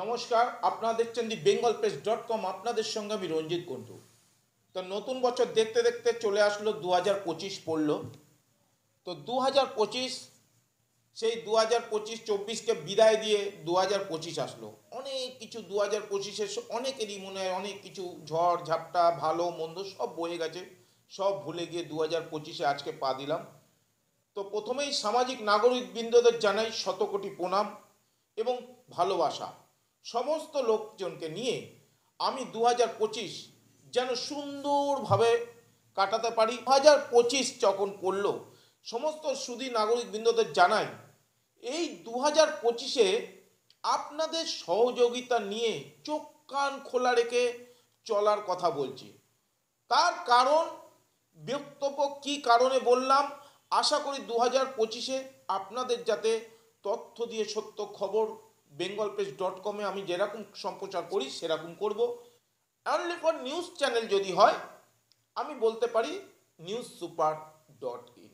নমস্কার, আপনারা দেখছেন দি bengalpress.com। আপনাদের সঙ্গে আমি রঞ্জিত কুণ্ডু। তো নতুন বছর দেখতে দেখতে চলে আসলো 2025 পড়লো। তো 2025 সেই 2025-24কে বিদায় দিয়ে 2025 আসলো। অনেক কিছু 2025-এর অনেকেরই মনে হয় অনেক কিছু ঝড় ঝাপটা ভালো মন্দ সব বয়ে গেছে, সব ভুলে গিয়ে 2025-এ আজকে পা দিলাম। তো প্রথমেই সামাজিক নাগরিক বৃন্দদের জানাই শতকোটি প্রণাম এবং ভালোবাসা। সমস্ত লোকজনকে নিয়ে আমি 2025 যেন সুন্দরভাবে কাটাতে পারি। 2025 যখন পড়ল, সমস্ত সুধী নাগরিক বৃন্দদের জানাই এই 2025-এ আপনাদের সহযোগিতা নিয়ে চোখ কান খোলা রেখে চলার কথা বলছি। তার কারণ বক্তব্য কী কারণে বললাম, আশা করি 2025-এ আপনাদের যাতে তথ্য দিয়ে সত্য খবর bengalpress.com-এ আমি যেরকম সম্প্রচার করি সেরকম করব। অনলি ফর নিউজ চ্যানেল যদি হয় আমি বলতে পারি newssuper.in।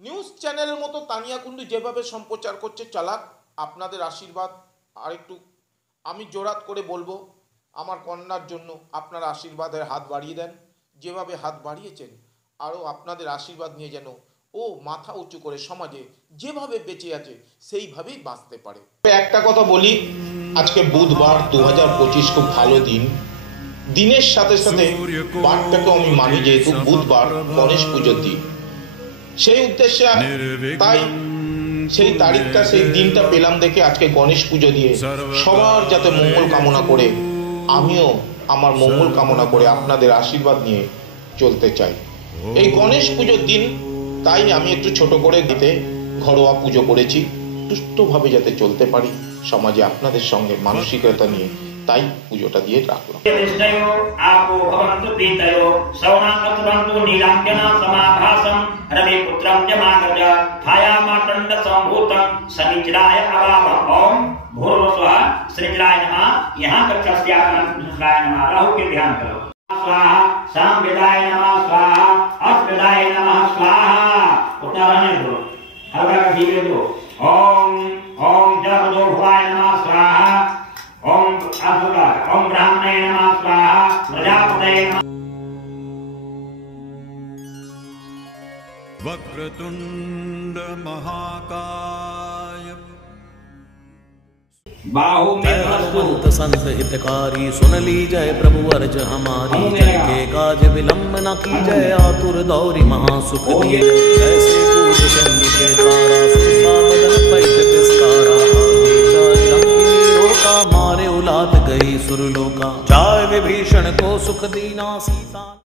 নিউজ চ্যানেলের মতো তানিয়া কুণ্ডু যেভাবে সম্প্রচার করছে চালাক, আপনাদের আশীর্বাদ আর একটু আমি জোরাত করে বলবো আমার কন্যার জন্য আপনারা আশীর্বাদের হাত বাড়িয়ে দেন। যেভাবে হাত বাড়িয়েছেন আরও আপনাদের আশীর্বাদ নিয়ে যেন ও মাথা উঁচু করে সমাজে যেভাবে বেঁচে আছে সেইভাবেই বাঁচতে পারে। একটা কথা বলি, আজকে বুধবার 2025 খুব ভালো দিন। দিনের সাথে সাথে বারটাকে আমি মানি, যেহেতু বুধবার গণেশ পুজোর দিন, সেই উদ্দেশ্যে তাই সেই তারিখটা সেই দিনটা পেলাম দেখে আজকে গণেশ পুজো দিয়ে সবার যাতে মঙ্গল কামনা করে আমিও আমার মঙ্গল কামনা করে আপনাদের আশীর্বাদ নিয়ে চলতে চাই। এই গণেশ পুজোর দিন তাই আমি একটু ছোট করে দিতে ঘরোয়া পুজো করেছি, সুস্থভাবে যাতে চলতে পারি সমাজে আপনাদের সঙ্গে মানসিকতা নিয়ে, তাই পুজোটা দিয়ে রাখলাম। स्वाहा सांवेदाय नमः स्वाहा अस्वेदाय नमः स्वाहा। उतना रहने दो, हल्का का धीरे दो। ओम ओम जगदो भवाय नमः स्वाहा। ओम अस्वदा ओम ब्राह्मणे नमः स्वाहा। प्रजापतये नमः। वक्रतुंड महाकाय बाहु में हनुमंत संत हितकारी, सुन ली जय प्रभु अर्ज हमारी। जय के काज विलंब न की जय, आतुर दौरी महासुख दी। जैसे कूद चंडी के तारा, सुरसा बदन पैठ विस्तारा। आगे जाय रंगिनी रोका, मारे उलाद गई सुरलोका। जाय विभीषण को सुख दीना सीता।